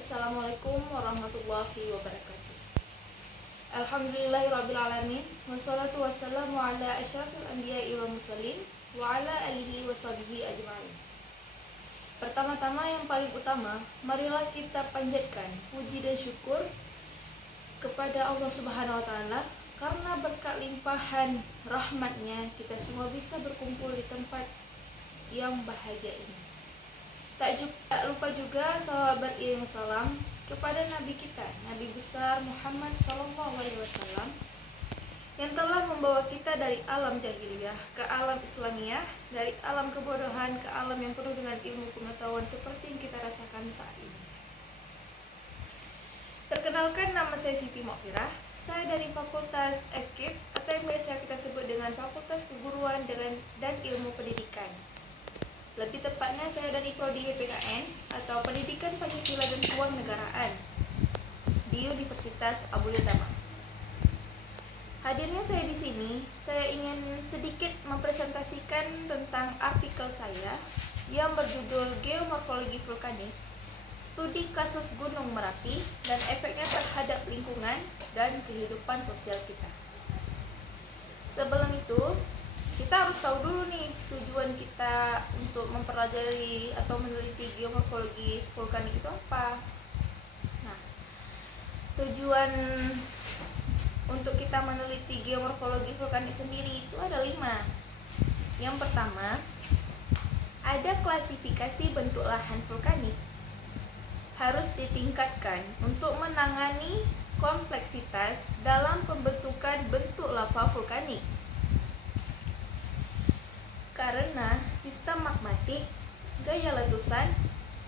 Assalamualaikum warahmatullahi wabarakatuh. Alhamdulillahirrabbilalamin. Wassalatu wassalamu ala asyrafil anbiya'i wa mursalin wa ala alihi wa sahbihi ajma'in. Pertama-tama yang paling utama, marilah kita panjatkan puji dan syukur kepada Allah Subhanahu wa taala karena berkat limpahan rahmatnya kita semua bisa berkumpul di tempat yang bahagia ini. Tak lupa juga salawat yang salam kepada Nabi kita, Nabi besar Muhammad SAW, yang telah membawa kita dari alam jahiliyah ke alam Islamiyah, dari alam kebodohan ke alam yang penuh dengan ilmu pengetahuan seperti yang kita rasakan saat ini. Perkenalkan, nama saya Siti Mokfirah. Saya dari Fakultas FKIP atau yang biasa kita sebut dengan Fakultas Keguruan dan Ilmu Pendidikan. Lebih tepatnya saya dari Prodi PPKN atau Pendidikan Pancasila dan Kewarganegaraan di Universitas Abdul Tama. Hadirnya saya di sini, saya ingin sedikit mempresentasikan tentang artikel saya yang berjudul Geomorfologi Vulkanik, Studi Kasus Gunung Merapi dan Efeknya Terhadap Lingkungan dan Kehidupan Sosial kita. Sebelum itu, kita harus tahu dulu nih tujuan kita untuk mempelajari atau meneliti geomorfologi vulkanik itu apa. Nah, tujuan untuk kita meneliti geomorfologi vulkanik sendiri itu ada 5. Yang pertama, ada klasifikasi bentuk lahan vulkanik. Harus ditingkatkan untuk menangani kompleksitas dalam pembentukan bentuk lava vulkanik. Karena sistem magmatik, gaya letusan,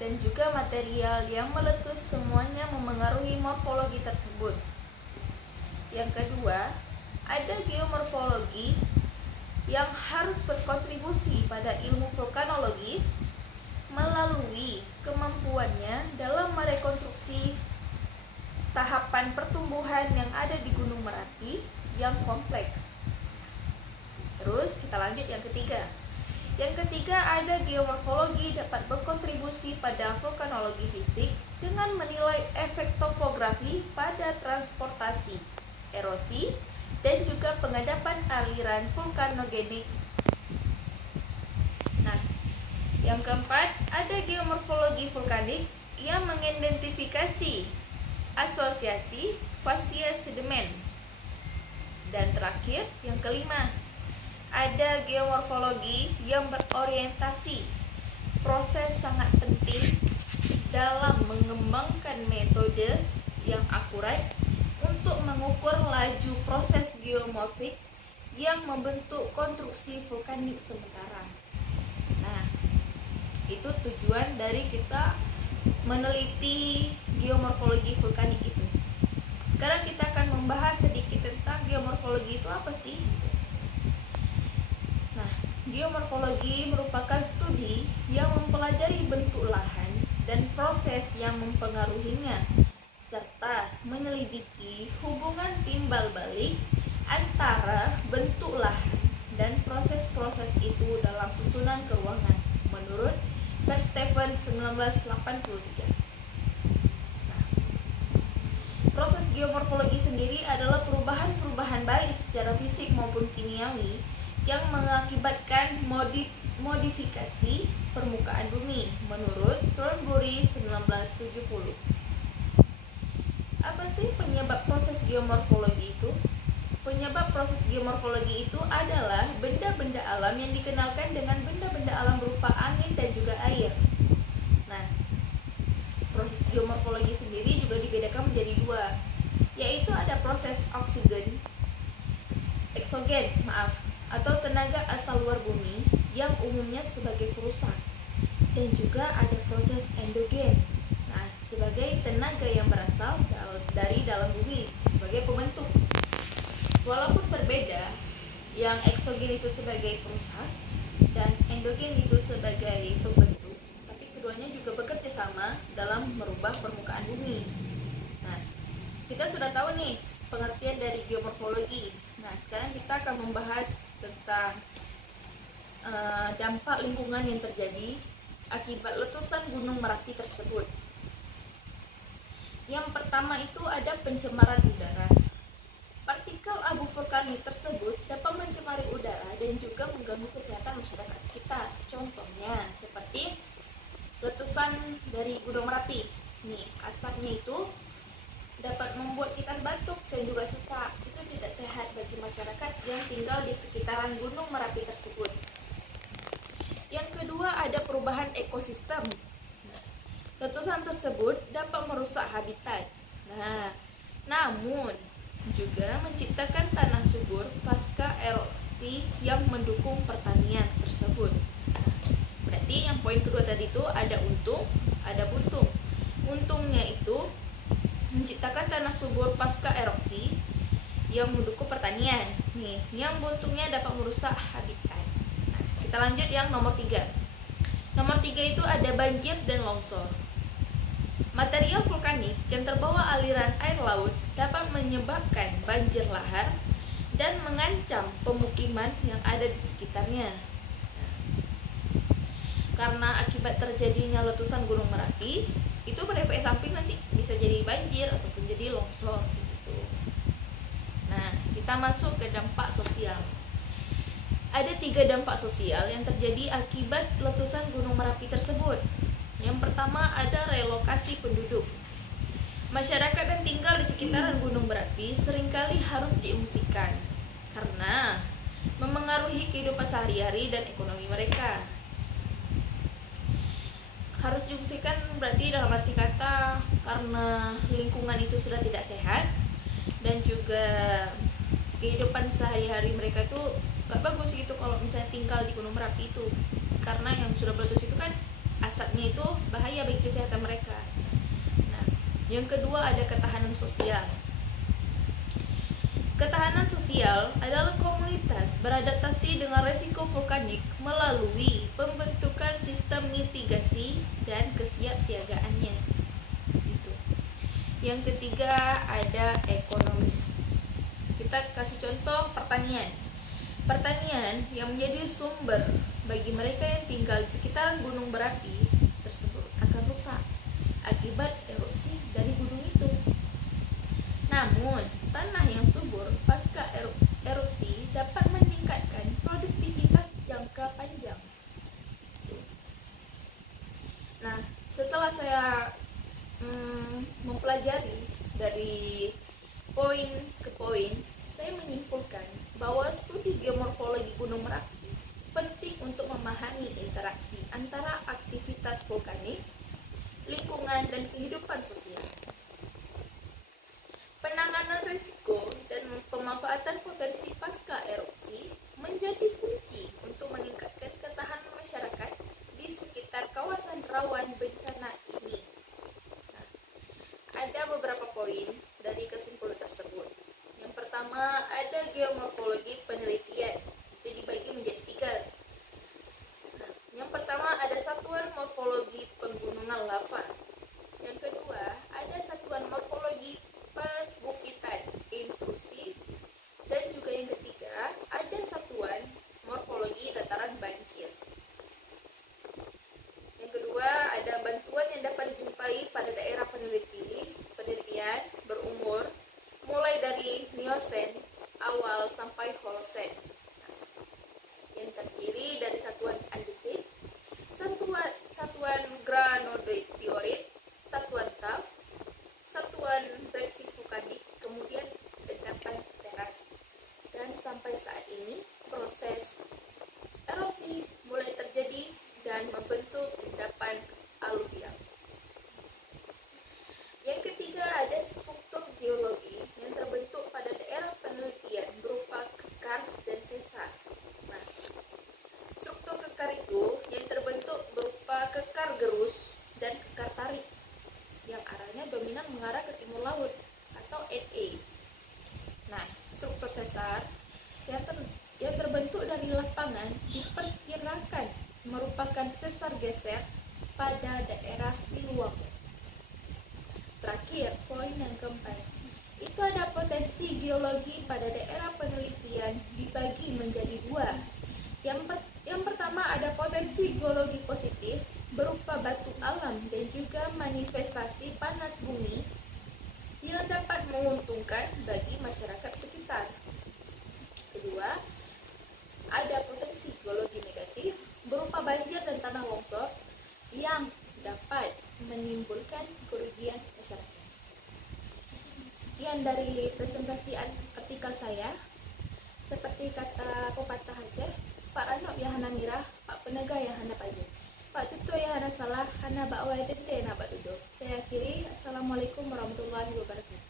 dan juga material yang meletus semuanya memengaruhi morfologi tersebut. Yang kedua, ada geomorfologi yang harus berkontribusi pada ilmu vulkanologi melalui kemampuannya dalam merekonstruksi tahapan pertumbuhan yang ada di Gunung Merapi yang kompleks. Terus kita lanjut yang ketiga. Yang ketiga, ada geomorfologi dapat berkontribusi pada vulkanologi fisik dengan menilai efek topografi pada transportasi, erosi, dan juga pengadapan aliran vulkanogenik. Nah, yang keempat, ada geomorfologi vulkanik yang mengidentifikasi asosiasi fasia sedimen. Dan terakhir, yang kelima, ada geomorfologi yang berorientasi proses sangat penting dalam mengembangkan metode yang akurat untuk mengukur laju proses geomorfik yang membentuk konstruksi vulkanik sementara. Nah, itu tujuan dari kita meneliti geomorfologi vulkanik itu. Sekarang kita akan membahas sedikit tentang geomorfologi itu apa sih? Geomorfologi merupakan studi yang mempelajari bentuk lahan dan proses yang mempengaruhinya, serta menyelidiki hubungan timbal balik antara bentuk lahan dan proses-proses itu dalam susunan keuangan, menurut Versteffen 1983. Proses geomorfologi sendiri adalah perubahan-perubahan baik secara fisik maupun kimiawi yang mengakibatkan modifikasi permukaan bumi menurut Thornbury 1970. Apa sih penyebab proses geomorfologi itu? Penyebab proses geomorfologi itu adalah benda-benda alam yang dikenalkan dengan benda-benda alam berupa angin dan juga air. Nah, proses geomorfologi sendiri juga dibedakan menjadi 2, yaitu ada proses eksogen, atau tenaga asal luar bumi yang umumnya sebagai perusak, dan juga ada proses endogen, sebagai tenaga yang berasal dari dalam bumi sebagai pembentuk. Walaupun berbeda, yang eksogen itu sebagai perusak dan endogen itu sebagai pembentuk, tapi keduanya juga bekerja sama dalam merubah permukaan bumi. Nah, kita sudah tahu nih pengertian dari geomorfologi. Nah, sekarang kita akan membahas tentang dampak lingkungan yang terjadi akibat letusan Gunung Merapi tersebut. Yang pertama itu ada pencemaran udara. Partikel abu vulkanik tersebut dapat mencemari udara dan juga mengganggu kesehatan masyarakat sekitar. Contohnya seperti letusan dari Gunung Merapi. Nih, asapnya itu dapat membuat kita batuk dan juga sesak. Itu tidak sehat bagi masyarakat yang tinggal di sekitaran Gunung Merapi tersebut. Yang kedua ada perubahan ekosistem. Letusan tersebut dapat merusak habitat. Namun juga menciptakan tanah subur pasca erupsi yang mendukung pertanian tersebut. Berarti yang poin kedua tadi itu ada untung, ada buntung. Untungnya itu menciptakan tanah subur pasca erupsi yang mendukung pertanian. Nih, yang buntungnya dapat merusak habitat. Kita lanjut yang nomor 3. Nomor 3 itu ada banjir dan longsor. Material vulkanik yang terbawa aliran air laut dapat menyebabkan banjir lahar dan mengancam pemukiman yang ada di sekitarnya. Karena akibat terjadinya letusan Gunung Merapi, itu pada efek samping nanti bisa jadi banjir ataupun jadi longsor gitu. Nah, kita masuk ke dampak sosial. Ada 3 dampak sosial yang terjadi akibat letusan Gunung Merapi tersebut. Yang pertama ada relokasi penduduk. Masyarakat yang tinggal di sekitaran Gunung Merapi seringkali harus diungsikan karena memengaruhi kehidupan sehari-hari dan ekonomi mereka. Harus diungsikan berarti dalam arti kata karena lingkungan itu sudah tidak sehat dan juga kehidupan sehari-hari mereka tuh gak bagus gitu kalau misalnya tinggal di Gunung Merapi itu, karena yang sudah meletus itu kan asapnya itu bahaya bagi kesehatan mereka. Nah, yang kedua ada ketahanan sosial. Ketahanan sosial adalah komunitas beradaptasi dengan resiko vulkanik melalui pembentukan sistem mitigasi dan kesiapsiagaannya. Gitu. Yang ketiga ada ekonomi. Kita kasih contoh pertanian. Pertanian yang menjadi sumber bagi mereka yang tinggal di sekitaran Gunung Merapi tersebut akan rusak akibat erupsi dari gunung itu. Namun, tanah yang subur pasca erupsi dapat meningkatkan produktivitas jangka panjang. Nah, setelah saya mempelajari dari poin ke poin, saya menyimpulkan bahwa studi geomorfologi Gunung Merapi penting untuk memahami interaksi antara aktivitas vulkanik, lingkungan, dan kehidupan sosial. Penanganan risiko dan pemanfaatan potensi pasca erupsi menjadi kunci untuk meningkatkan ketahanan masyarakat di sekitar kawasan rawan bencana ini. Nah, ada beberapa poin dari kesimpulan tersebut. Yang pertama ada geomorfologi penelitian, itu dibagi menjadi 3. Nah, yang pertama ada satuan morfologi penggunungan lava. Yang kedua ada satuan morfologi perbukitan intrusi, dan juga yang ketiga ada satuan morfologi dataran banjir. Yang kedua ada bantuan yang dapat dijumpai pada daerah penelitian berumur mulai dari Neosen awal sampai Holosen, yang terdiri dari satuan andesit, satuan granodiorit, satuan tuff, satuan breksi vulkanik, kemudian endapan teras. Dan sampai saat ini proses erosi mulai terjadi dan membentuk endapan aluvial. Yang ketiga ada struktur geologi yang terbentuk pada daerah penelitian berupa kekar dan sesar. Nah, struktur kekar itu yang terbentuk berupa kekar gerus dan kekar tarik yang arahnya dominan mengarah ke timur laut atau NA. Nah, struktur sesar yang terbentuk dari lapangan diperkirakan merupakan sesar geser pada daerah Tiluang. Terakhir, poin yang keempat, itu ada potensi geologi pada daerah penelitian dibagi menjadi 2. Yang pertama ada potensi geologi positif berupa batu alam dan juga manifestasi panas bumi dapat menguntungkan bagi masyarakat sekitar. Kedua, ada potensi geologi negatif berupa banjir dan tanah longsor yang dapat menimbulkan kerugian masyarakat. Sekian dari presentasi artikel saya. Seperti kata pepatah Aceh, Pak Ranop yang hana mirah, Pak Penegah yang hana paju, Pak Tutu yang hana salah, hana bakwai dente na Pak Dudo. Saya akhiri. Assalamualaikum warahmatullahi wabarakatuh.